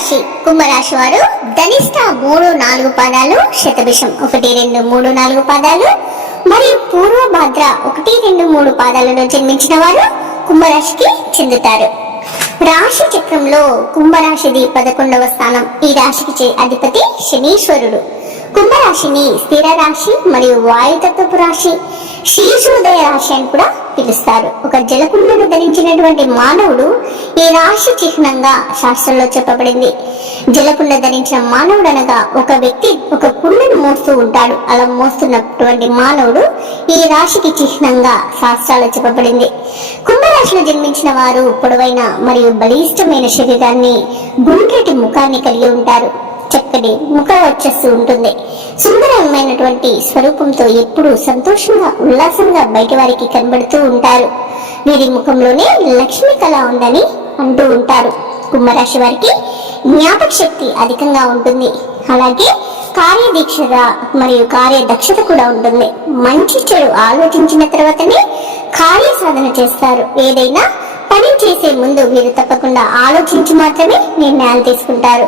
కుంభరాశి. కుంభరాశి వారు ధనిష్ట 3-4 పాదాలు, శతభిషం 1-2-3-4 పాదాలు మరియు పూర్వభాద్ర 1-2-3 పాదాలలో జన్మించిన వారు కుంభరాశికి చెందుతారు. రాశి చక్రంలో కుంభరాశిది 11వ స్థానం. ఈ రాశికి అధిపతి శనీశ్వరుడు. కుంభరాశిని స్థిర రాశి మరియు వాయుతత్వపు రాశి, శీర్షోదయ రాశి అని కూడా పిలుస్తారు. ఒక జలకుండను ధరించినటువంటి మానవుడు ఈ రాశి చిహ్నంగా శాస్త్రంలో చెప్పబడింది. జలకుండ ధరించిన మానవుడు అనగా ఒక వ్యక్తి ఒక కుండను మోస్తూ ఉంటాడు. అలా మోస్తున్నటువంటి మానవుడు ఈ రాశికి చిహ్నంగా శాస్త్రాల్లో చెప్పబడింది. కుంభరాశిలో జన్మించిన వారు పొడవైన మరియు బలిష్టమైన శరీరాన్ని, గుండ్రటి ముఖాన్ని కలిగి ఉంటారు. చక్కటి ముఖ వచ్చేస్తూ ఉంటుంది. సుందరమైనటువంటి స్వరూపంతో ఎప్పుడూ సంతోషంగా ఉల్లాసంగా బయట వారికి కనబడుతూ ఉంటారు. వీరి ముఖంలోనే లక్ష్మి కళ ఉందని అంటూ ఉంటారు. కుంభరాశి వారికి జ్ఞాపక శక్తి అధికంగా ఉంటుంది. అలాగే కార్యదీక్షత మరియు కార్యదక్షత కూడా ఉంటుంది. మంచి చెడు ఆలోచించిన తర్వాతనే కార్య సాధన చేస్తారు. ఏదైనా పని చేసే ముందు వీరు తప్పకుండా ఆలోచించి మాత్రమే నిర్ణయాలు తీసుకుంటారు.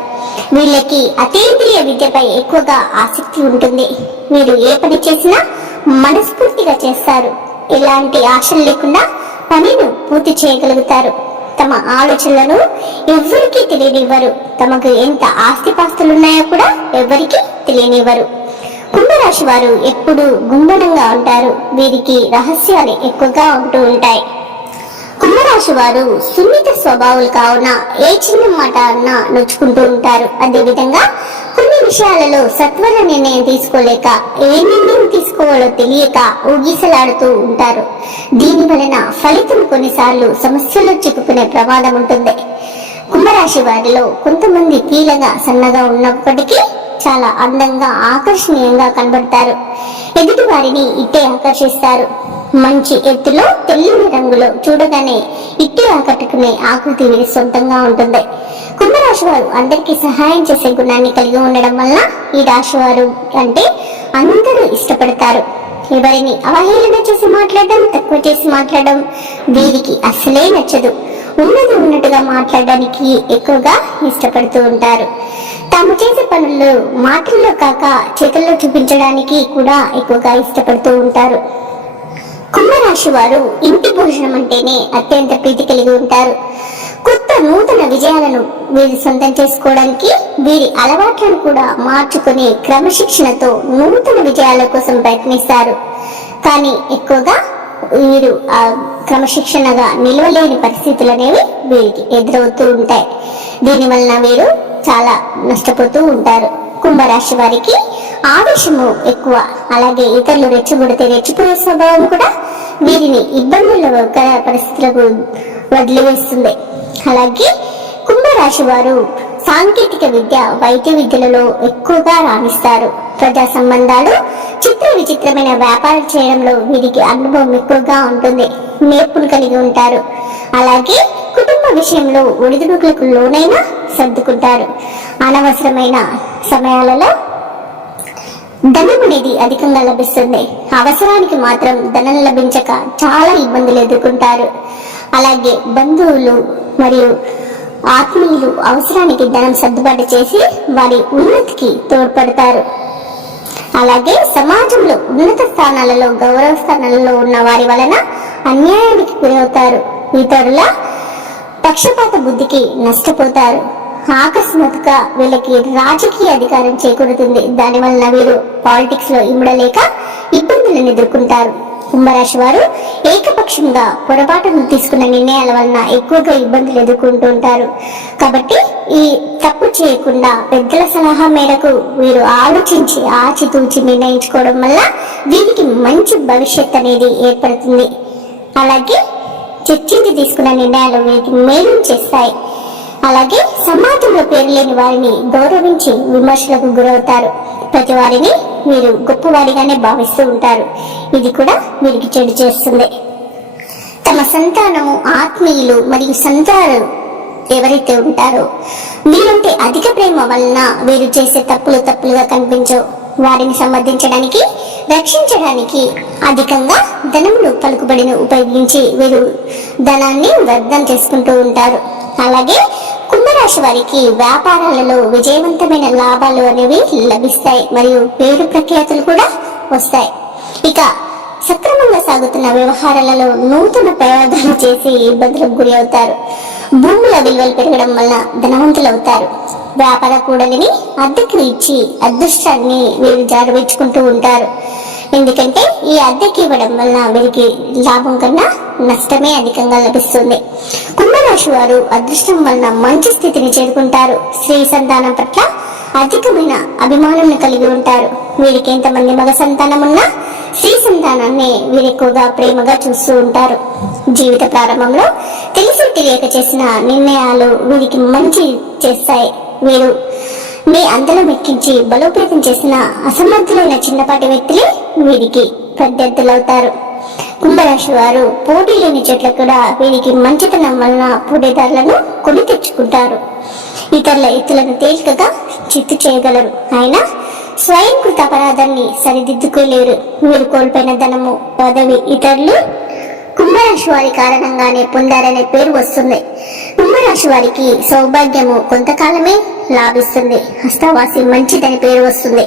వీళ్ళకి అతీంద్రియ విద్యపై ఎక్కువగా ఆసక్తి ఉంటుంది. వీరు ఏ పని చేసినా మనస్ఫూర్తిగా చేస్తారు. ఎలాంటి ఆశలు లేకుండా పనిని పూర్తి చేయగలుగుతారు. తమ ఆలోచనలను ఎవరికీ తెలియనివ్వరు. తమకు ఎంత ఆస్తిపాస్తులున్నాయో కూడా ఎవరికి తెలియనివ్వరు. కుంభరాశి వారు ఎప్పుడు గుంభనంగా ఉంటారు. వీరికి రహస్యాలు ఎక్కువగా ఉంటూ ఉంటాయి. కుంభరాశి వారు సున్నిత స్వభావాలు కావున ఏ చిన్న మాట అన్నా నొచ్చుకుంటూ ఉంటారు. అదేవిధంగా కొన్ని విషయాలలో సత్వర నిర్ణయం తీసుకోలేక ఏ నిర్ణయం తీసుకోవాలో తెలియక ఊగిసలాడుతూ ఉంటారు. దీని వలన ఫలితం కొన్నిసార్లు సమస్యల్లో చిక్కుకునే ప్రమాదం ఉంటుంది. కుంభరాశి వారిలో కొంతమంది కీలగా సన్నగా ఉన్నప్పటికీ చాలా అందంగా ఆకర్షణీయంగా కనబడతారు. ఎదుటి వారిని ఇట్టే ఆకర్షిస్తారు. మంచి ఎత్తులో తెల్లని రంగులో చూడగానే ఇట్టే ఆకట్టుకునే ఆకృతి వీరి సొంతంగా ఉంటుంది. కుంభరాశి వారు అందరికీ సహాయం చేసే గుణాన్ని కలిగి ఉండడం వల్ల ఈ రాశి వారు అంటే అందరూ ఇష్టపడతారు. ఎవరిని అవహేళన చేసి మాట్లాడడం, తక్కువ చేసి మాట్లాడడం వీరికి అసలే నచ్చదు. ఉన్నది ఉన్నట్టుగా మాట్లాడడానికి ఎక్కువగా ఇష్టపడుతూ ఉంటారు. తాము చేసే పనులు మాటల్లో కాక చేతుల్లో చూపించడానికి కూడా ఎక్కువగా ఇష్టపడుతూ ఉంటారు. కుంభరాశి వారు ఇంటి భోజనం అంటేనే అత్యంత ప్రీతి కలిగి ఉంటారు. కొత్త నూతన విజయాలను వీరు సొంతం చేసుకోవడానికి వీరి అలవాట్లను కూడా మార్చుకుని క్రమశిక్షణతో నూతన విజయాల కోసం ప్రయత్నిస్తారు. కానీ ఎక్కువగా వీరు క్రమశిక్షణగా నిలవలేని పరిస్థితులు అనేవి వీరికి ఎదురవుతూ ఉంటాయి. దీనివలన వీరు చాలా నష్టపోతూ ఉంటారు. కుంభరాశి వారికి ఆవేశము ఎక్కువ. అలాగే ఇతరులు రెచ్చగొడితే రెచ్చిపోయే స్వభావం కూడా వీరిని ఇబ్బందుల పరిస్థితులకు వదిలివేస్తుంది. అలాగే కుంభరాశి వారు సాంకేతిక విద్య, వైద్య విద్యలలో ఎక్కువగా రాణిస్తారు. ప్రజా సంబంధాలు, చిత్ర విచిత్రమైన వ్యాపారం చేయడంలో వీరికి అనుభవం ఎక్కువగా ఉంటుంది. నేర్పును కలిగి ఉంటారు. అలాగే కుటుంబ విషయంలో ఒడిదుడుకులకు లోనైనా సర్దుకుంటారు. అనవసరమైన సమయాలలో ధనం అనేది అధికంగా లభిస్తుంది. అవసరానికి మాత్రం ధనం లభించక చాలా ఇబ్బందులు ఎదుర్కొంటారు. అలాగే బంధువులు మరియు ఆత్మీయులు అవసరానికి ధనం సర్దుబాటు చేసి వారి ఉన్నతికి తోడ్పడతారు. అలాగే సమాజంలో ఉన్నత స్థానాలలో, గౌరవ స్థానాలలో ఉన్న వారి వలన అన్యాయానికి గురవుతారు. ఇతరుల పక్షపాత బుద్ధికి నష్టపోతారు. అకస్మాత్తుగా వీళ్ళకి రాజకీయ అధికారం చేకూరుతుంది. దానివల్ల వీరు పాలిటిక్స్ లో ఇమ్మడలేక ఇబ్బందులను ఎదుర్కొంటారు. కుంభరాశి వారు ఏకపక్షంగా పొరపాటును తీసుకున్న నిర్ణయాల వలన ఎక్కువగా ఇబ్బందులు ఎదుర్కొంటూ ఉంటారు. కాబట్టి ఈ తప్పు చేయకుండా పెద్దల సలహా మేరకు వీరు ఆలోచించి ఆచితూచి నిర్ణయించుకోవడం వల్ల వీరికి మంచి భవిష్యత్ అనేది ఏర్పడుతుంది. అలాగే చర్చించి తీసుకున్న నిర్ణయాలు వీరికి మేలు చేస్తాయి. అలాగే సమాజంలో పేరు లేని వారిని గౌరవించి విమర్శలకు గురవుతారు. ప్రతి వారిని వీరు గొప్పవారిగానే భావిస్తూ ఉంటారు. ఇది కూడా వీరికి చెడు చేస్తుంది. తమ సంతానము, ఆత్మీయులు మరియు సంతానం ఎవరైతే ఉంటారో వీరంటే అధిక ప్రేమ వలన వీరు చేసే తప్పులుగా కనిపించవు. వారిని సమర్థించడానికి, రక్షించడానికి అధికంగా ధనమును, పలుకుబడిని ఉపయోగించి వీరు ధనాన్ని వ్యర్థం చేసుకుంటూ ఉంటారు. అలాగే కుంభరాశి వారికి వ్యాపారాలలో విజయవంతమైన లాభాలు అనేవి లభిస్తాయి మరియు పేరు ప్రఖ్యాతులు కూడా వస్తాయి. ఇక సక్రమంగా సాగుతున్న వ్యవహారాలలో నూతన ప్రయోగాలు చేసి ఇబ్బందులకు గురి అవుతారు. భూముల విలువలు పెరగడం వల్ల ధనవంతులవుతారు. వ్యాపార కూడలిని అద్దెకు ఇచ్చి అదృష్టాన్ని వీరు జారవించుకుంటూ ఉంటారు. ఎందుకంటే ఈ అద్దెకి ఇవ్వడం వల్ల వీరికి లాభం కన్నా నష్టమే అధికంగా లభిస్తుంది. కుంభరాశి వారు అదృష్టం వలన మంచి స్థితిని చేరుకుంటారు. స్త్రీ సంతానం పట్ల అధికమైన అభిమానం కలిగి ఉంటారు. వీరికి ఎంతమంది మగ సంతానం ఉన్నా స్త్రీ సంతానాన్ని వీరు ఎక్కువగా ప్రేమగా చూస్తూ ఉంటారు. జీవిత ప్రారంభంలో తెలిసి తెలియక చేసిన నిర్ణయాలు వీరికి మంచి చేస్తాయి. వీరు మీ అంతలో మెక్కించి బలోపేతం చేసిన అసమర్థులైన చిన్నపాటి వ్యక్తులే వీరికి ప్రత్యర్థులవుతారు. కుంభరాశి వారు పోటీ లేని చోట్ల కూడా వీరికి మంచితనం వలన పోటీదారులను కొని తెచ్చుకుంటారు. ఇతరుల ఎత్తులను తేలికగా చిత్తు చేయగలరు. అయినా స్వయంకృత అపరాధాన్ని సరిదిద్దుకోలేరు. వీరు కోల్పోయిన ధనము, పదవి ఇతరులు కుంభరాశి వారి కారణంగానే పొందారనే పేరు వస్తుంది. కుంభరాశి వారికి సౌభాగ్యము కొంతకాలమే లాభిస్తుంది. హస్తవాసి మంచిదని పేరు వస్తుంది.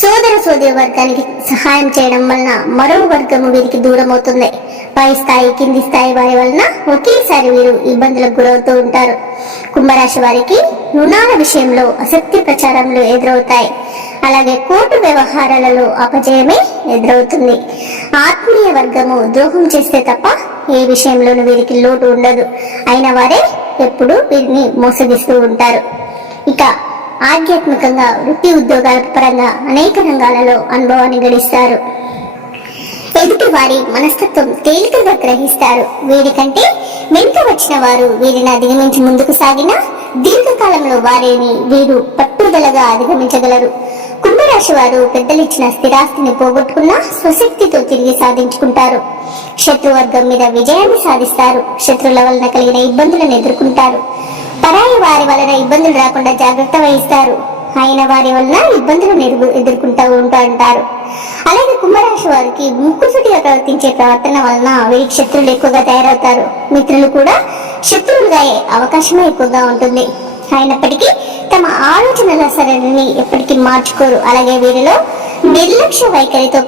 సోదరి వర్గానికి సహాయం చేయడం వలన మరో వర్గము వీరికి దూరం అవుతుంది. పై స్థాయి కింది స్థాయి వారి వలన ఒకేసారి వీరు ఇబ్బందులకు గురవుతూ ఉంటారు. కుంభరాశి వారికి రుణాల విషయంలో అసత్య ప్రచారంలో ఎదురవుతాయి. అలాగే కోర్టు వ్యవహారాలలో అపజయమే ఎదురవుతుంది. ఆత్మీయ వర్గము ద్రోహం చేస్తే తప్ప ఏ విషయంలోనూ వీరికి లోటు ఉండదు. అయిన వారే ఎప్పుడు వీరిని మోసగిస్తూ ఉంటారు. ఇక ఆధ్యాత్మికంగా వృత్తి ఉద్యోగాల పరంగా అనేక రంగాలలో అనుభవాన్ని గడిస్తారు. ఎదుటి వారి మనస్తత్వం తేలికగా గ్రహిస్తారు. వీరికంటే వెనుక వచ్చిన వారు వీరిని అధిగమించి ముందుకు సాగిన దీర్ఘకాలంలో వారిని వీరు పట్టుదలగా అధిగమించగలరు. కుంభరాశి వారు పెద్దలిచ్చిన స్థిరాస్తిని పోగొట్టుకున్న స్వశక్తితో తిరిగి సాధించుకుంటారు. శత్రువర్గం మీద విజయాన్ని సాధిస్తారు. శత్రువుల వలన కలిగిన ఇబ్బందులను ఎదుర్కొంటారు. పరాయి వారి వలన ఇబ్బందులు రాకుండా జాగ్రత్త వహిస్తారు. అయిన వారి వలన ఇబ్బందులను ఎదుర్కొంటూ ఉంటారు. అలాగే కుంభరాశి వారికి ముక్కుసూటిగా ప్రవర్తించే ప్రవర్తన వలన వీరికి శత్రువులు ఎక్కువగా తయారవుతారు. మిత్రులు కూడా శత్రువులుగా అయ్యే అవకాశమే ఎక్కువగా ఉంటుంది. అయినప్పటికీ తమ ఆలోచనల సరళిని ఎప్పటికీ మార్చుకోరు. అలాగే వీరిలో నిర్లక్ష్య వైఖరితో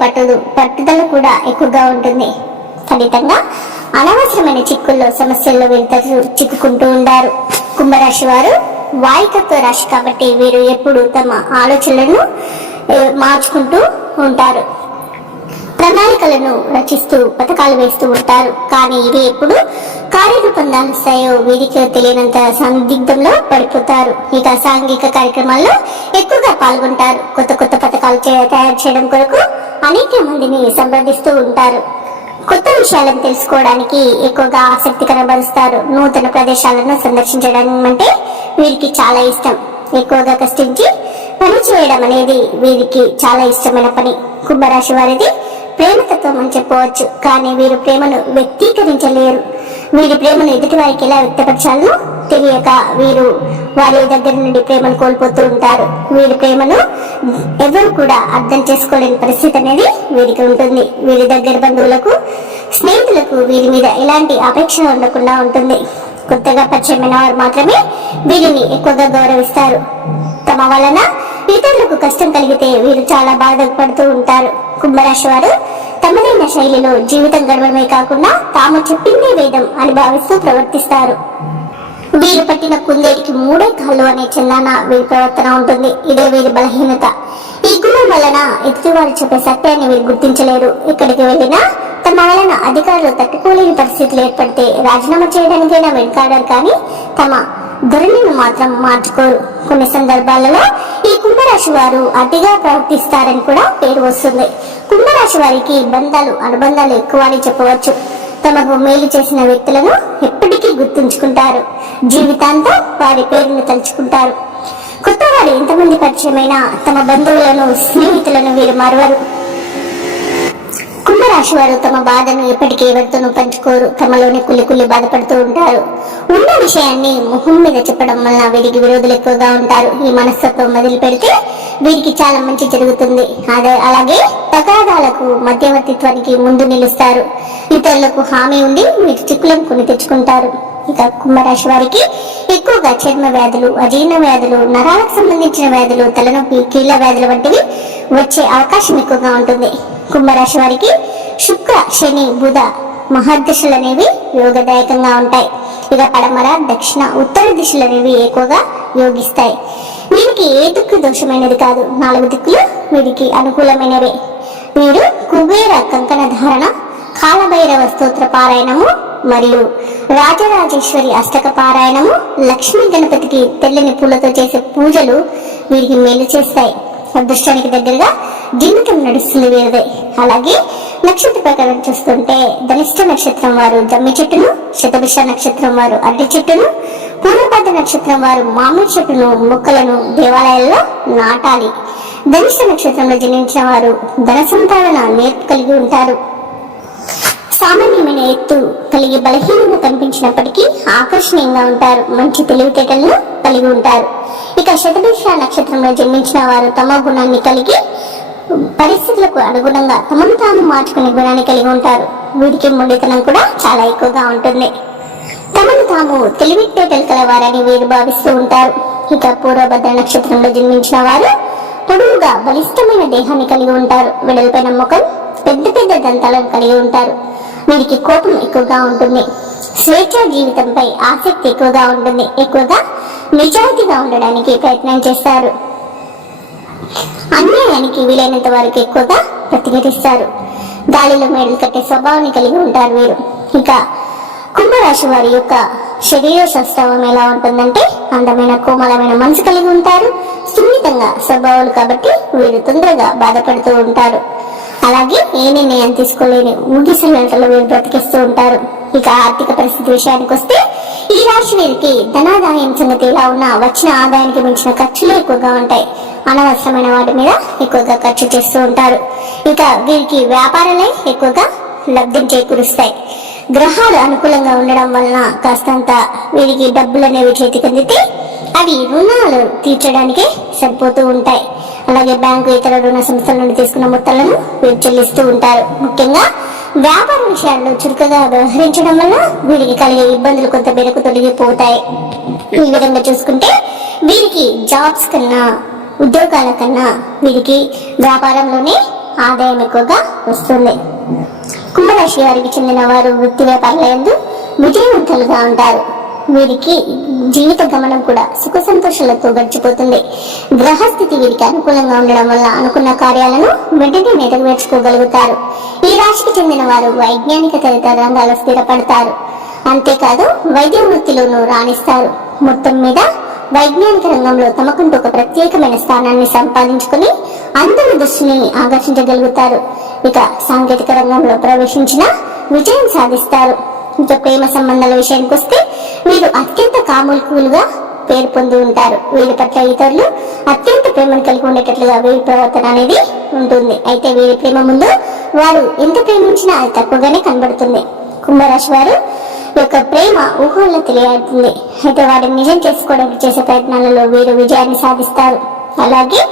పట్టుదల కూడా ఎక్కువగా ఉంటుంది. ఫలితంగా అనవసరమైన చిక్కుల్లో సమస్యల్లో వీరు చిక్కుకుంటూ ఉంటారు. కుంభరాశి వారు వాయుతత్వ రాశి కాబట్టి వీరు ఎప్పుడు తమ ఆలోచనలను మార్చుకుంటూ ఉంటారు. ప్రణాళికలను రచిస్తూ పథకాలు వేస్తూ ఉంటారు. కానీ ఇవి ఎప్పుడు కార్యరూపం దాల్స్తాయో వీరికి తెలియనంత సందిగ్ధంలో పడిపోతారు. ఇక సాంఘిక కార్యక్రమాల్లో ఎక్కువగా పాల్గొంటారు. కొత్త కొత్త పథకాలు తయారు చేయడం కొరకు అనేక మందిని సంప్రదిస్తూ ఉంటారు. కొత్త విషయాలను తెలుసుకోవడానికి ఎక్కువగా ఆసక్తి కనబరుస్తారు. నూతన ప్రదేశాలను సందర్శించడం అంటే వీరికి చాలా ఇష్టం. ఎక్కువగా కష్టించి పని చేయడం అనేది వీరికి చాలా ఇష్టమైన పని. కుంభరాశి వారిది ప్రేమతత్వం అని చెప్పవచ్చు. కానీ వీరు ప్రేమను వ్యక్తీకరించలేరు. వీరి ప్రేమను ఎదుటి వారికి ఎలా వ్యక్తపరచాలో తెలియక వీరు వారి దగ్గర నుండి ప్రేమను కోల్పోతూ ఉంటారు. వీరి ప్రేమను ఎవరు కూడా అర్థం చేసుకోలేని పరిస్థితి అనేది వీరికి ఉంటుంది. వీరి దగ్గర బంధువులకు, స్నేహితులకు వీరి మీద ఎలాంటి అపేక్ష ఉండకుండా ఉంటుంది. కొత్తగా పరిచయమైన వారు మాత్రమే వీరిని ఎక్కువగా గౌరవిస్తారు. తమ వలన ఇతరులకు కష్టం కలిగితే వీరు చాలా బాధపడుతూ ఉంటారు. కుంభరాశి వారు తమదైన శైలిలో జీవితం గడవడమే కాకుండా తాము చెప్పిందే వేదం అని భావిస్తూ ప్రవర్తిస్తారు. వీరు పట్టిన కుందేటికి మూడే కాళ్ళు అనే చందాన వీరి ప్రవర్తన ఉంటుంది. ఇదే వీరి బలహీనత. ఈ గుణం వలన ఎదుటివారు చెప్పే సత్యాన్ని వీరు గుర్తించలేరు. ఎక్కడికి వెళ్ళినా తమ వలన అధికారులు తట్టుకోలేని పరిస్థితులు ఏర్పడితే రాజీనామా చేయడానికైనా వెనుకాడారు. కానీ తమ ధోరణిని మాత్రం మార్చుకోరు. కొన్ని సందర్భాలలో ఈ కుంభరాశి వారు అతిగా ప్రవర్తిస్తారని కూడా పేరు వస్తుంది. కుంభరాశి వారికి అనుబంధాలు ఎక్కువ అని చెప్పవచ్చు. తమకు మేలు చేసిన వ్యక్తులను ఎప్పటికీ గుర్తుంచుకుంటారు. జీవితాంతం వారి పేరును తలుచుకుంటారు. కొత్త వారు ఎంతమంది పరిచయమైనా తమ బంధువులను, స్నేహితులను వీరు మరవరు. కుంభరాశి వారు తమ బాధను ఎప్పటికీ ఎవరితోనూ పంచుకోరు. తమలోనే కుళ్ళి బాధపడుతూ ఉంటారు. ఉన్న విషయాన్ని ముఖం మీద చెప్పడం వలన వీరికి విరోధులు ఎక్కువగా ఉంటారు. ఈ మనస్తత్వం మొదలు పెడితే వీరికి చాలా మంచి జరుగుతుంది. అలాగే తగాదాలకు, మధ్యవర్తిత్వానికి ముందు నిలుస్తారు. ఇతరులకు హామీ ఉండి వీరి చిక్కులను కొని తెచ్చుకుంటారు. ఇక కుంభరాశి వారికి ఎక్కువగా చర్మ వ్యాధులు, అజీర్ణ వ్యాధులు, నరాలకు సంబంధించిన వ్యాధులు, తలనొప్పి, కీళ్ళ వ్యాధులు వంటివి వచ్చే అవకాశం ఎక్కువగా ఉంటుంది. కుంభరాశి వారికి శుక్ర, శని, బుధ మహర్దశలు అనేవి యోగదాయకంగా ఉంటాయి. ఇక పడమర, దక్షిణ, ఉత్తర దిశలు అనేవి ఎక్కువగా యోగిస్తాయి. వీరికి ఏ దిక్కు దోషమైనది కాదు, 4 దిక్కులు వీరికి అనుకూలమైనవే. వీరు కుబేర కంకణ ధారణ, కాలభైరవ స్తోత్ర పారాయణము మరియు రాజరాజేశ్వరి అష్టక పారాయణము, లక్ష్మీ గణపతికి తెల్లని పూలతో చేసే పూజలు వీరికి మేలు చేస్తాయి. అదృష్టానికి దగ్గరగా జీవితం నడుస్తుంది వీరిదే. అలాగే నక్షత్ర ప్రకారం చూస్తుంటే ధనిష్ట నక్షత్రం వారు జమ్మి చెట్టును, శతభిష నక్షత్రం వారు అరటి చెట్టును, పూర్వభద్ర నక్షత్రం వారు మామిడి చెట్టును, మొక్కలను దేవాలయాల్లో నాటాలి. ధనిష్ట నక్షత్రంలో జన్మించిన వారు ధన సంపాదన నేర్పు కలిగి ఉంటారు. సామాన్యమైన ఎత్తు కలిగి బలహీనంగా కనిపించినప్పటికీ ఆకర్షణీయంగా ఉంటారు. మంచి తెలివితేటలను కలిగి ఉంటారు. ఇక శతభిష నక్షత్రంలో జన్మించిన వారు తమ గుణాన్ని కలిగి పరిస్థితులకు అనుగుణంగా తమను తాము మార్చుకునే గుణాన్ని కలిగి ఉంటారు. వీరికి మొండితనం కూడా చాలా ఎక్కువగా ఉంటుంది. తమను తాము తెలివితేటలు కలవారని వీరు భావిస్తూ ఉంటారు. ఇక పూర్వభద్ర నక్షత్రంలో జన్మించిన వారు పొడుగుగా బలిష్టమైన దేహాన్ని కలిగి ఉంటారు. వెడల్పైన ముఖం, పెద్ద పెద్ద దంతాలను కలిగి ఉంటారు. వీరికి కోపం ఎక్కువగా ఉంటుంది. స్వేచ్ఛ జీవితంపై ఆసక్తి ఎక్కువగా ఉంటుంది. ఎక్కువగా నిజాయితీగా ఉండడానికి ప్రయత్నం చేస్తారు. అన్యాయానికి వీలైనంత వరకు ఎక్కువగా ప్రతిఘటిస్తారు. గాలిలో మేడలు కట్టే స్వభావాన్ని కలిగి ఉంటారు వీరు. ఇక కుంభరాశి వారి యొక్క శరీర స్వభావం ఎలా ఉంటుందంటే అందమైన కోమలమైన మనసు కలిగి ఉంటారు. సున్నితంగా స్వభావాలు కాబట్టి వీరు తొందరగా బాధపడుతూ ఉంటారు. అలాగే ఏ నిర్ణయం తీసుకోలేని ఊగిసలాటలో వీరు బ్రతికిస్తూ ఉంటారు. ఇక ఆర్థిక పరిస్థితి విషయానికి వస్తే ఈ రాశి వీరికి ధనాదాయం సంగతి ఎలా ఉన్నా వచ్చిన ఆదాయానికి మించిన ఖర్చులు ఎక్కువగా ఉంటాయి. అనవసరమైన వాటి మీద ఎక్కువగా ఖర్చు చేస్తూ ఉంటారు. ఇక వీరికి వ్యాపారాలే ఎక్కువగా లబ్ధి చేకూరుస్తాయి. గ్రహాలు అనుకూలంగా ఉండడం వలన కాస్తంత వీరికి డబ్బులు అనేవి చేతికి అందితే అవి రుణాలు తీర్చడానికే సరిపోతూ ఉంటాయి. అలాగే బ్యాంకు ఇతర రుణ సంస్థల నుండి తీసుకున్న మొత్తాలను వీరు చెల్లిస్తూ ఉంటారు. ముఖ్యంగా వ్యాపార విషయాల్లో చురుకుగా వ్యవహరించడం వల్ల వీరికి కలిగే ఇబ్బందులు కొంత మేరకు తొలగిపోతాయి. ఈ విధంగా చూసుకుంటే వీరికి జాబ్స్ కన్నా, ఉద్యోగాల కన్నా వీరికి వ్యాపారంలోనే ఆదాయం ఎక్కువగా వస్తుంది. కుంభరాశి వారికి చెందిన వారు వృత్తి వ్యాపారాలందు విజయవంతులుగా ఉంటారు. వీరికి జీవిత గమనం కూడా సుఖ సంతోషాలతో గడిచిపోతుంది. గ్రహస్థితి వీరికి అనుకూలంగా ఉండడం వల్ల అనుకున్న కార్యాలను వెంటనే నెరవేర్చుకోగలుగుతారు. ఈ రాశికి చెందిన వారు వైజ్ఞానిక తదితర రంగాల్లో స్థిరపడతారు. అంతేకాదు వైద్య వృత్తిలోనూ రాణిస్తారు. మొత్తం మీద వైజ్ఞానిక రంగంలో తమకంటూ ఒక ప్రత్యేకమైన స్థానాన్ని సంపాదించుకుని అందరి దృష్టిని ఆకర్షించగలుగుతారు. ఇక సాంకేతిక రంగంలో ప్రవేశించిన విజయం సాధిస్తారు. ఇక ప్రేమ సంబంధాల విషయానికి వస్తే వీరు అత్యంత కాముకులుగా పేరు పొంది ఉంటారు. వీరి పట్ల ఇతరులు అత్యంత ప్రేమను కలిగి ఉండేటట్లుగా వీరి ప్రవర్తన అనేది ఉంటుంది. అయితే వీరి ప్రేమ ముందు వారు ఎంత ప్రేమించినా అది తక్కువగానే కనబడుతుంది. కుంభరాశి వారు యొక్క ప్రేమ ఊహల్లో తెలియడుతుంది. అయితే వాటిని నిజం చేసుకోవడానికి చేసే ప్రయత్నాలలో వీరు విజయాన్ని సాధిస్తారు. అలాగే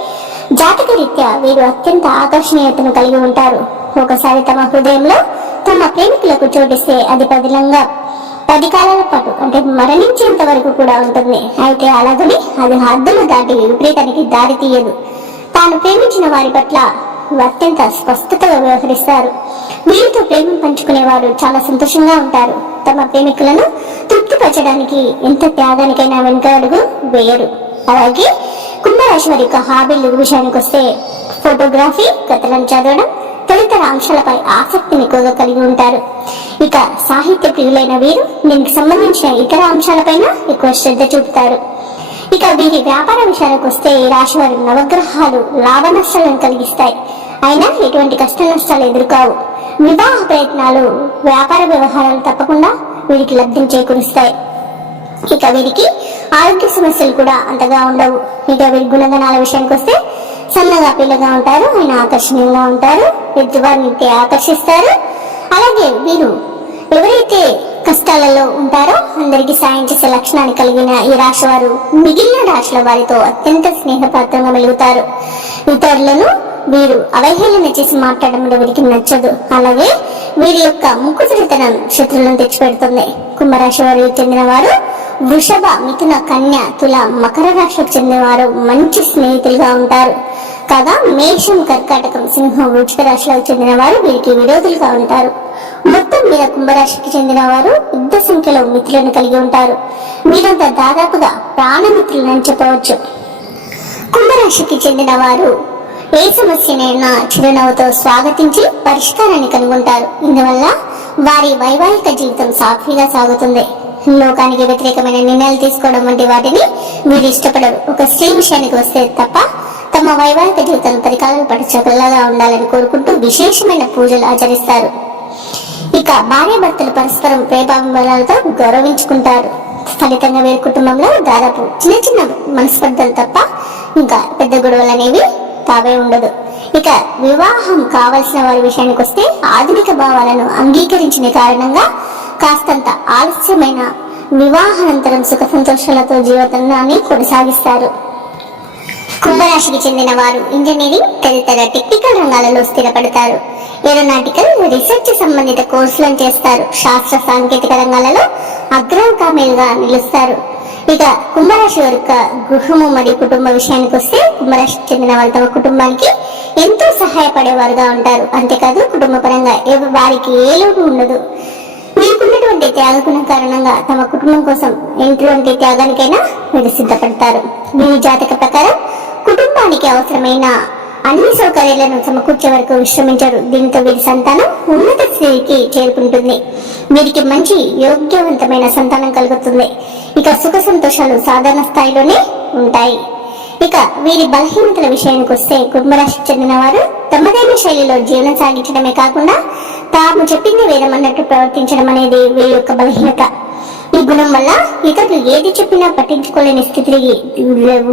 జాతక రీత్యా వీరు అత్యంత ఆకర్షణీయతను కలిగి ఉంటారు. ఒకసారి తమ హృదయంలో తమ ప్రేమికులకు చోటిస్తే అది 10 కాలాల పాటు అంటే మరణించేంత వరకు కూడా ఉంటుంది. అయితే అలాగని అది హద్దులు దాటి విపరీతానికి దారి తీయదు. తాను ప్రేమించిన వారి పట్ల అత్యంత స్పష్టతగా వ్యవహరిస్తారు. వీరితో ప్రేమ పంచుకునేవారు చాలా సంతోషంగా ఉంటారు. తమ ప్రేమికులను తృప్తిపరచడానికి ఎంత త్యాగానికైనా వెనుక అడుగు వేయరు. అలాగే కుంభరాశి వారి యొక్క హాబీల విషయానికి వస్తే ఫోటోగ్రఫీ, కథలను చదవడం తదితర అంశాలపై ఆసక్తిని ఎక్కువగా కలిగి ఉంటారు. ఇక సాహిత్య ప్రియులైన వీరు దీనికి సంబంధించిన ఇతర అంశాలపైన ఎక్కువ శ్రద్ధ చూపుతారు. ఇక వీరి వ్యాపార విషయాలకు వస్తే ఈ రాశి వారి నవగ్రహాలు లాభ నష్టాలను కలిగిస్తాయి. అయినా ఎటువంటి కష్ట నష్టాలు ఎదుర్కావు. వివాహ ప్రయత్నాలు, వ్యాపార వ్యవహారాలు తప్పకుండా వీరికి లబ్ధి చేకూరుస్తాయి. ఇక వీరికి ఆరోగ్య సమస్యలు కూడా అంతగా ఉండవు. ఇక వీరి గుణగణాల విషయానికి వస్తే సన్నగా పిల్లగా ఉంటారు. ఆయన ఆకర్షణీయంగా ఉంటారు. ఎదుటివారిని ఆకర్షిస్తారు. అలాగే వీరు ఎవరైతే కష్టాలలో ఉంటారో అందరికీ సాయం చేసే లక్షణాన్ని కలిగిన ఈ రాశి వారు మిగిలిన రాశుల వారితో అత్యంత స్నేహపాత్రంగా మెలుగుతారు. ఇతరులను వీరు అవహేళన చేసి మాట్లాడడం వీరికి నచ్చదు. అలాగే వీరి యొక్క ముక్కుసరితనం శత్రువులను తెచ్చిపెడుతుంది. కుంభరాశి వారికి చెందిన వారు వృషభ, మిథున, కన్య, తుల, మకర రాశికి చెందిన వారు మంచి స్నేహితులుగా ఉంటారు. కాగా మేషం, కర్కాటకం, సింహం, వృశ్చిక రాశులకు చెందిన వారు వీరికి విరోధులుగా ఉంటారు. మొత్తం మీద కుంభరాశికి చెందిన వారు పెద్ద సంఖ్యలో మిత్రులను కలిగి ఉంటారు. వీరంతా దాదాపుగా ప్రాణమిత్రులని చెప్పవచ్చు. కుంభరాశికి చెందిన వారు ఏ సమస్యనైనా చిరునవ్వుతో స్వాగతించి పరిష్కారాన్ని కనుగొంటారు. ఇందువల్ల వారి వైవాహిక జీవితం సాఫీగా సాగుతుంది. లోకానికి వ్యతిరేకమైన నిర్ణయాలు తీసుకోవడం వంటి వాటిని వీరు ఇష్టపడరు. ఒక స్త్రీ విషయానికి వస్తే తప్ప తమ వైవాహిక జీవితం 10 కాలాల పాటు చక్కగా ఉండాలని కోరుకుంటూ విశేషమైన పూజలు ఆచరిస్తారు. ఇక భార్యాభర్తలు పరస్పరం ప్రేమాభిమానాలతో గౌరవించుకుంటారు. ఫలితంగా వీరి కుటుంబంలో దాదాపు చిన్న చిన్న మనస్పర్ధలు తప్ప ఇంకా పెద్ద గొడవలు అనేవి తావే ఉండదు. ఇక వివాహం కావలసిన వారి విషయానికి వస్తే ఆధునిక భావాలను అంగీకరించిన కారణంగా కాస్తంత ఆలస్యమైన వివాహానంతరం సుఖ సంతోషాలతో జీవితాన్ని కొనసాగిస్తారు. కుంభరాశికి చెందిన వారు ఇంజనీరింగ్ తదితర టెక్నికల్ రంగాలలో స్థిరపడతారు. ఏరోనాటికల్, రీసెర్చ్ సంబంధిత కోర్సులను చేస్తారు. శాస్త్ర సాంకేతిక రంగాలలో అగ్రగామిలుగా నిలుస్తారు. ఇక కుంభరాశి వారి గృహము మరియు కుటుంబ విషయానికి వస్తే కుంభరాశికి చెందిన వారు తమ కుటుంబానికి ఎంతో సహాయపడేవారుగా ఉంటారు. అంతేకాదు కుటుంబ పరంగా వారికి ఏ లోటు ఉండదు. వీరికున్నటువంటి త్యాగగుణం కారణంగా తమ కుటుంబం కోసం ఎటువంటి త్యాగానికైనా వీరు సిద్ధపడతారు. వీరి జాతక ప్రకారం కుటుంబానికి అవసరమైన అన్ని సౌకర్యాలను సమకూర్చే వరకు విశ్రమించరు. దీంతో వీరి సంతానం ఉన్నత స్థితికి చేరుకుంటుంది. వీరికి మంచి యోగ్యవంతమైన సంతానం కలుగుతుంది. ఇక సుఖ సంతోషాలు సాధారణ స్థాయిలోనే ఉంటాయి. ఇక వీరి బలహీనతల విషయానికి వస్తే కుంభరాశికి చెందిన వారు తమదైన శైలిలో జీవనం సాగించడమే కాకుండా తాము చెప్పింది వేదమన్నట్టు ప్రవర్తించడం అనేది వీరి యొక్క బలహీనత. ఈ గుణం వల్ల ఇతరులు ఏది చెప్పినా పట్టించుకోలేని స్థితికి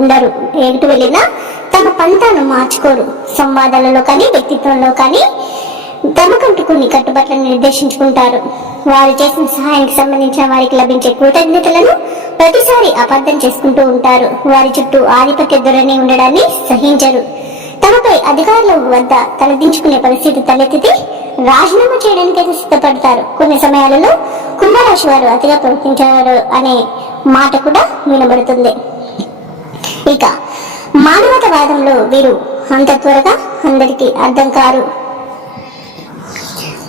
ఉండరు. ఎటు వెళ్ళినా తమ పంతాను మార్చుకోరు. సంవాదాలలో కానీ వ్యక్తిత్వంలో కానీ తమకంటూ కొన్ని కట్టుబాట్లను నిర్దేశించుకుంటారు. వారు చేసిన సహాయానికి సంబంధించిన వారికి లభించే కృతజ్ఞతలను ప్రతిసారి అపార్థం చేసుకుంటూ ఉంటారు. వారి చుట్టూ ఆధిపత్య ధోరణి ఉండడాన్ని సహించరు. తమపై అధికారుల వద్ద తలదించుకునే పరిస్థితి తలెత్తితే రాజీనామా చేయడానికైతే సిద్ధపడతారు. కొన్ని సమయాలలో కుంభరాశి వారు అతిగా ప్రవర్తించారు అనే మాట కూడా వినబడుతుంది. ఇక మానవతావాదంలో వీరు అంత త్వరగా అందరికీ అర్థం కారు.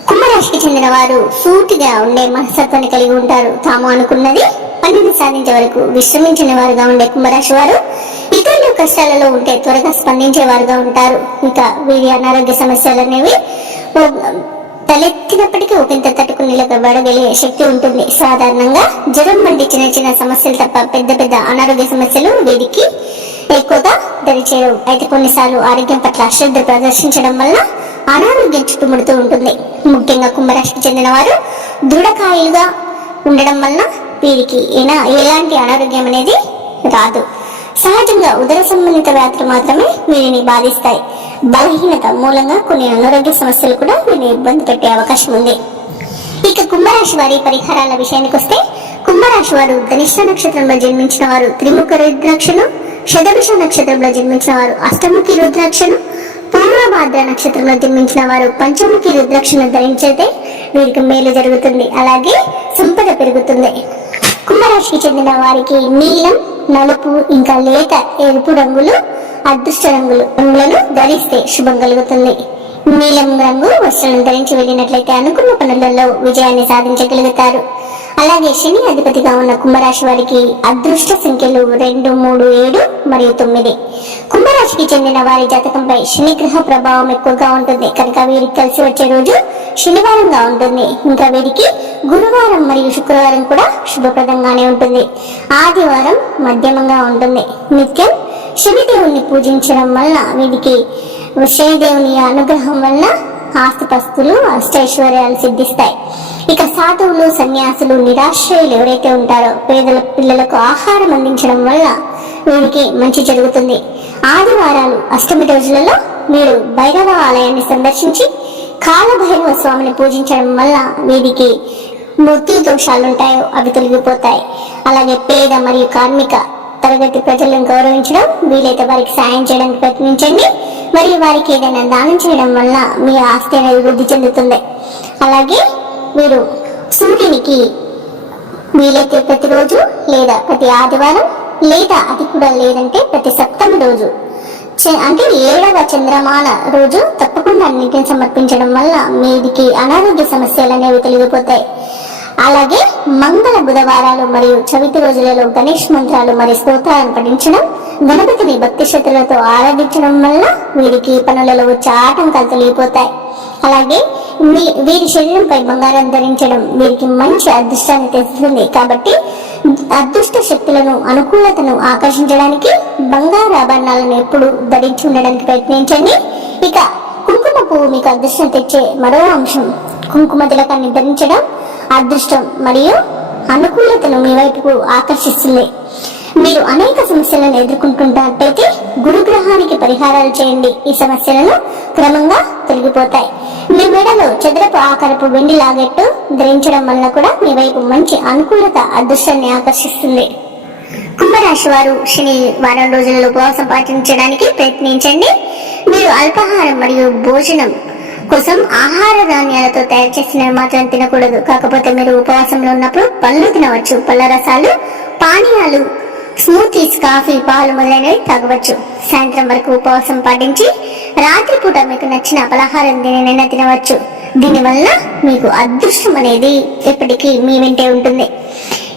కుంభరాశికి చెందిన వారు సూటిగా ఉండే మనస్తత్వాన్ని కలిగి ఉంటారు. తాము అనుకున్నది పనిని సాధించే వరకు విశ్రమించిన వారుగా ఉండే కుంభరాశి వారు ఇతరుల కష్టాలలో ఉంటే త్వరగా స్పందించేవారుగా ఉంటారు. ఇక వీరి అనారోగ్య సమస్యలు అనేవి తలెత్తినప్పటికీ ఒకంత తట్టుకుని నిలబడగలిగే శక్తి ఉంటుంది. సాధారణంగా జ్వరం వంటి చిన్న చిన్న సమస్యలు తప్ప పెద్ద పెద్ద అనారోగ్య సమస్యలు వీరికి ఎక్కువగా దరిచేరవు. అయితే కొన్నిసార్లు ఆరోగ్యం పట్ల అశ్రద్ధ ప్రదర్శించడం వల్ల అనారోగ్యం చుట్టుముడుతూ ఉంటుంది. ముఖ్యంగా కుంభరాశికి చెందిన వారు దృఢకాయలుగా ఉండడం వలన వీరికి ఎలాంటి అనారోగ్యం అనేది రాదు. సహజంగా ఉదర సంబంధిత వ్యాధులు మాత్రమే వీరిని బాధిస్తాయి. బలహీనత మూలంగా కొన్ని అనారోగ్య సమస్యలు కూడా వీరిని ఇబ్బంది పెట్టే అవకాశం ఉంది. ఇక కుంభరాశి వారి పరిహారాల విషయానికి వస్తే కుంభరాశి వారు ధనిష్ట నక్షత్రంలో జన్మించిన వారు త్రిముఖ రుద్రాక్షను, శతభిష నక్షత్రంలో జన్మించిన వారు అష్టముఖి రుద్రాక్షను, పూర్వభాద్ర నక్షత్రంలో జన్మించిన వారు పంచముఖి రుద్రాక్షను ధరించితే వీరికి మేలు జరుగుతుంది. అలాగే సంపద పెరుగుతుంది. కుంభరాశికి చెందిన వారికి నీలం, నలుపు ఇంకా లేత ఎరుపు రంగులు అదృష్ట రంగులను ధరిస్తే శుభం కలుగుతుంది. నీలం రంగు వస్త్రాలను ధరించి వెళ్ళినట్లయితే అనుకున్న పనులలో విజయాన్ని సాధించగలుగుతారు. అలాగే శని అధిపతిగా ఉన్న కుంభరాశి వారికి అదృష్ట సంఖ్యలు 2, 3, 7 మరియు 9. కుంభరాశికి చెందిన వారి జాతకంపై శని గ్రహ ప్రభావం ఎక్కువగా ఉంటుంది కనుక వీరికి కలిసి వచ్చే రోజు శనివారంగా ఉంటుంది. ఇంకా వీరికి గురువారం మరియు శుక్రవారం కూడా శుభప్రదంగానే ఉంటుంది. ఆదివారం మధ్యమంగా ఉంటుంది. నిత్యం శనిదేవుని పూజించడం వల్ల వీరికి శనిదేవుని అనుగ్రహం వల్ల ఆస్తిపస్తులు అష్టైశ్వర్యాలు సిద్ధిస్తాయి. ఇక సాధువులు, సన్యాసులు, నిరాశ్రయులు ఎవరైతే ఉంటారో పేదల పిల్లలకు ఆహారం అందించడం వల్ల వీరికి మంచి జరుగుతుంది. ఆదివారాలు అష్టమి రోజులలో మీరు భైరవ ఆలయాన్ని సందర్శించి కాలభైరవ స్వామిని పూజించడం వల్ల వీరికి మృత్యు దోషాలు ఉంటాయో అవి తొలగిపోతాయి. అలాగే పేద మరియు కార్మిక తరగతి ప్రజలను గౌరవించడం, వీలైతే వారికి సాయం చేయడానికి ప్రయత్నించండి. మరియు వారికి ఏదైనా దానం చేయడం వల్ల మీ ఆస్తి అనేది వృద్ధి చెందుతుంది. అలాగే మీరు సూర్యునికి వీలైతే ప్రతిరోజు లేదా ప్రతి ఆదివారం లేదా అది కూడా లేదంటే ప్రతి సప్తమి రోజు అంటే 7వ చంద్రమాన రోజు తప్పకుండా నీటిని సమర్పించడం వల్ల మీదికి అనారోగ్య సమస్యలు అనేవి తొలగిపోతాయి. అలాగే మంగళ బుధవారాలు మరియు చవితి రోజులలో గణేష్ మంత్రాలు మరియు స్తోత్రాలను పఠించడం, గణపతిని భక్తి శ్రద్ధలతో ఆరాధించడం వల్ల వీరికి పనులలో వచ్చే ఆటంకాలు తొలగిపోతాయి. అలాగే వీరి శరీరంపై బంగారం ధరించడం వీరికి మంచి అదృష్టాన్ని తెస్తుంది. కాబట్టి అదృష్ట శక్తులను అనుకూలతను ఆకర్షించడానికి బంగారు ఆభరణాలను ఎప్పుడు ధరించి ఉండడానికి ప్రయత్నించండి. ఇక కుంకుమ పువ్వు మీకు అదృష్టం తెచ్చే మరో అంశం. కుంకుమ తిలకాన్ని ధరించడం అదృష్టం మరియు అనుకూలతను మీ వైపుకు ఆకర్షిస్తుంది. మీరు అనేక సమస్యలను ఎదుర్కొంటున్నట్టయితే గురుగ్రహానికి పరిహారాలు చేయండి. ఈ సమస్యలను క్రమంగా తొలగిపోతాయి. మీ మెడలో చదరపు ఆకారపు వెండి లాగెట్టు ధరించడం వల్ల కూడా మీ వైపు మంచి అనుకూలత అదృష్టాన్ని ఆకర్షిస్తుంది. కుంభరాశి వారు శని వారం రోజులలో ఉపవాసం పాటించడానికి ప్రయత్నించండి. మీరు అల్పాహారం మరియు భోజనం కోసం ఆహార ధాన్యాలతో తయారు చేసినవి మాత్రం తినకూడదు. కాకపోతే మీరు ఉపవాసంలో ఉన్నప్పుడు పళ్ళు తినవచ్చు. పళ్ళ రసాలు, పానీయాలు, స్మూతీస్, కాఫీ, పాలు మొదలైనవి తాగవచ్చు. సాయంత్రం వరకు ఉపవాసం పాటించి రాత్రిపూట మీకు నచ్చిన పలహారం దేనినైనా తినవచ్చు. దీనివల్ల మీకు అదృష్టం అనేది ఎప్పటికీ మీ వెంటే ఉంటుంది.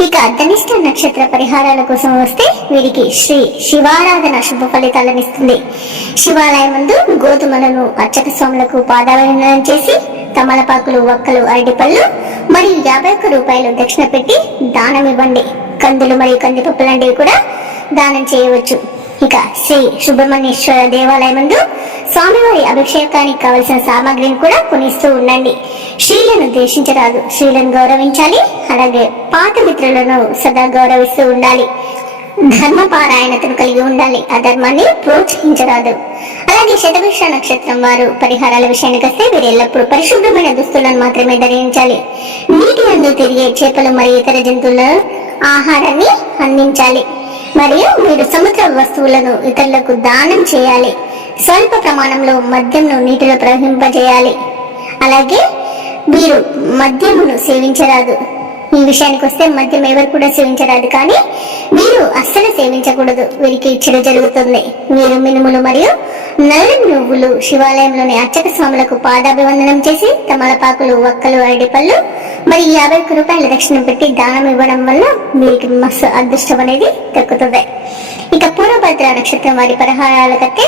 ఇక ధనిష్ట నక్షత్ర పరిహారాల కోసం వస్తే వీరికి శ్రీ శివారాధన శుభ ఫలితాలను ఇస్తుంది. శివాలయం ముందు గోధుమలను అర్చక స్వాములకు పాదాభివందనం చేసి తమలపాకులు, వక్కలు, అరటిపళ్ళు మరియు 51 రూపాయలు దక్షిణ పెట్టి దానం ఇవ్వండి. కందులు మరియు కందిపప్పు లాంటివి కూడా దానం చేయవచ్చు. ఇక శ్రీ సుబ్రహ్మణ్యేశ్వర దేవాలయం ముందు స్వామివారి అభిషేకానికి కావలసిన సామాగ్రిని కూడా కొనిస్తూ ఉండండి. స్త్రీలను ద్వేషించరాదు, స్త్రీలను గౌరవించాలి. అలాగే పాత మిత్రులను సదా గౌరవిస్తూ ఉండాలి. ధర్మపారాయణతను కలిగి ఉండాలి, అధర్మాన్ని ప్రోత్సహించరాదు. అలాగే శతభిష నక్షత్రం వారు పరిహారాల విషయానికి వస్తే వీరు ఎల్లప్పుడూ పరిశుభ్రమైన దుస్తులను మాత్రమే ధరించాలి. నీటి నందు తిరిగే చేపలు మరియు ఇతర జంతువుల ఆహారాన్ని అందించాలి. మరియు మీరు సముద్ర వస్తువులను ఇతరులకు దానం చేయాలి. స్వల్ప ప్రమాణంలో మద్యంను నీటిలో ప్రవహింపజేయాలి. అలాగే మీరు మద్యమును సేవించరాదు. ఈ విషయానికి వస్తే మద్యం ఎవరు కూడా సేవించరాదు, కానీ వీరు అస్సలు సేవించకూడదు. వీరికి చెడు జరుగుతుంది. వీరు మినుములు మరియు నల్లని నువ్వులు శివాలయంలోని అర్చక స్వాములకు పాదాభివందనం చేసి తమలపాకులు, వక్కలు, అరటిపళ్ళు మరి 51 రూపాయల దక్షిణం పెట్టి దానం ఇవ్వడం వల్ల వీరికి మస్తు అదృష్టం అనేది దక్కుతుంది. ఇక పూర్వభద్ర నక్షత్రం వారి పరిహారాలకైతే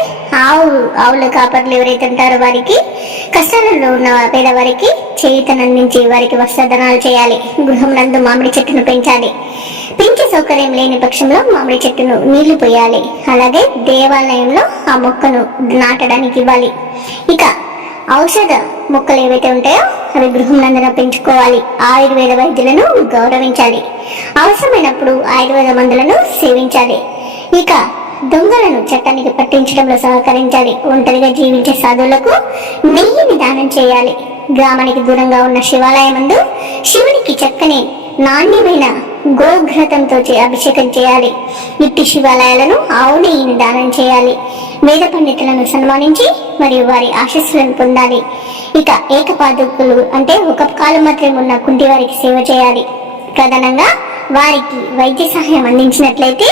ఆవుల కాపర్లు ఎవరైతే ఉంటారో వారికి, కష్టాలలో ఉన్న పేదవారికి చేయూతనందించి వారికి వస్త్రదానాలు చేయాలి. గృహం నందు మామిడి చెట్టును పెంచాలి. పెంచే సౌకర్యం లేని పక్షంలో మామిడి చెట్టును నీళ్లు పోయాలి. అలాగే దేవాలయంలో ఆ మొక్కను నాటడానికి ఇవ్వాలి. ఇక ఔషధ మొక్కలు ఏవైతే ఉంటాయో అవి గృహం నందున పెంచుకోవాలి. ఆయుర్వేద వైద్యులను గౌరవించాలి. అవసరమైనప్పుడు ఆయుర్వేద మందులను సేవించాలి. ఇక దొంగలను చట్టానికి పట్టించడంలో సహకరించాలి. ఒంటరిగా జీవించే సాధువులకు నెయ్యిని దానం చేయాలి. గ్రామానికి దూరంగా ఉన్న శివాలయం నందు శివునికి చక్కని నాణ్యమైన గోఘ్రతంతో అభిషేకం చేయాలి. ఇట్టి శివాలయాలను ఆవు నెయ్యిని దానం చేయాలి. వేద పండితులను సన్మానించి మరియు వారి ఆశీస్సులను పొందాలి. ఇక ఏకపాదుకులు అంటే ఒక కాలు మాత్రమే ఉన్న కుంటి వారికి సేవ చేయాలి. ప్రధానంగా వారికి వైద్య సహాయం అందించినట్లయితే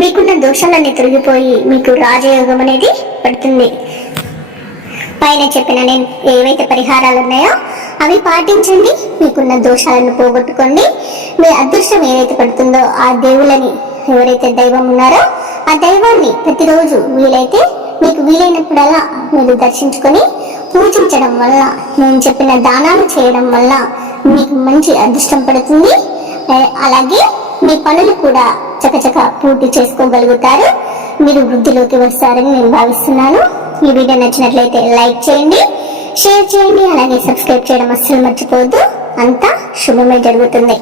మీకున్న దోషాలన్నీ తొలగిపోయి మీకు రాజయోగం అనేది పడుతుంది. పైన చెప్పిన నేను ఏవైతే పరిహారాలు ఉన్నాయో అవి పాటించండి. మీకున్న దోషాలను పోగొట్టుకోండి. మీ అదృష్టం ఏదైతే పడుతుందో ఆ దేవులని, ఎవరైతే దైవం ఉన్నారో ఆ దైవాన్ని ప్రతిరోజు వీలైతే మీకు వీలైనప్పుడల్లా మీరు దర్శించుకొని పూజించడం వల్ల, నేను చెప్పిన దానాలు చేయడం వల్ల మీకు మంచి అదృష్టం పడుతుంది. అలాగే మీ పనులు కూడా చకచక పూర్తి చేసుకోగలుగుతారు. మీరు వృద్ధిలోకి వస్తారని నేను భావిస్తున్నాను. ఈ వీడియో నచ్చినట్లయితే లైక్ చేయండి, షేర్ చేయండి, అలాగే సబ్స్క్రైబ్ చేయడం అస్సలు మర్చిపోవద్దు. అంతా శుభమే జరుగుతుంది.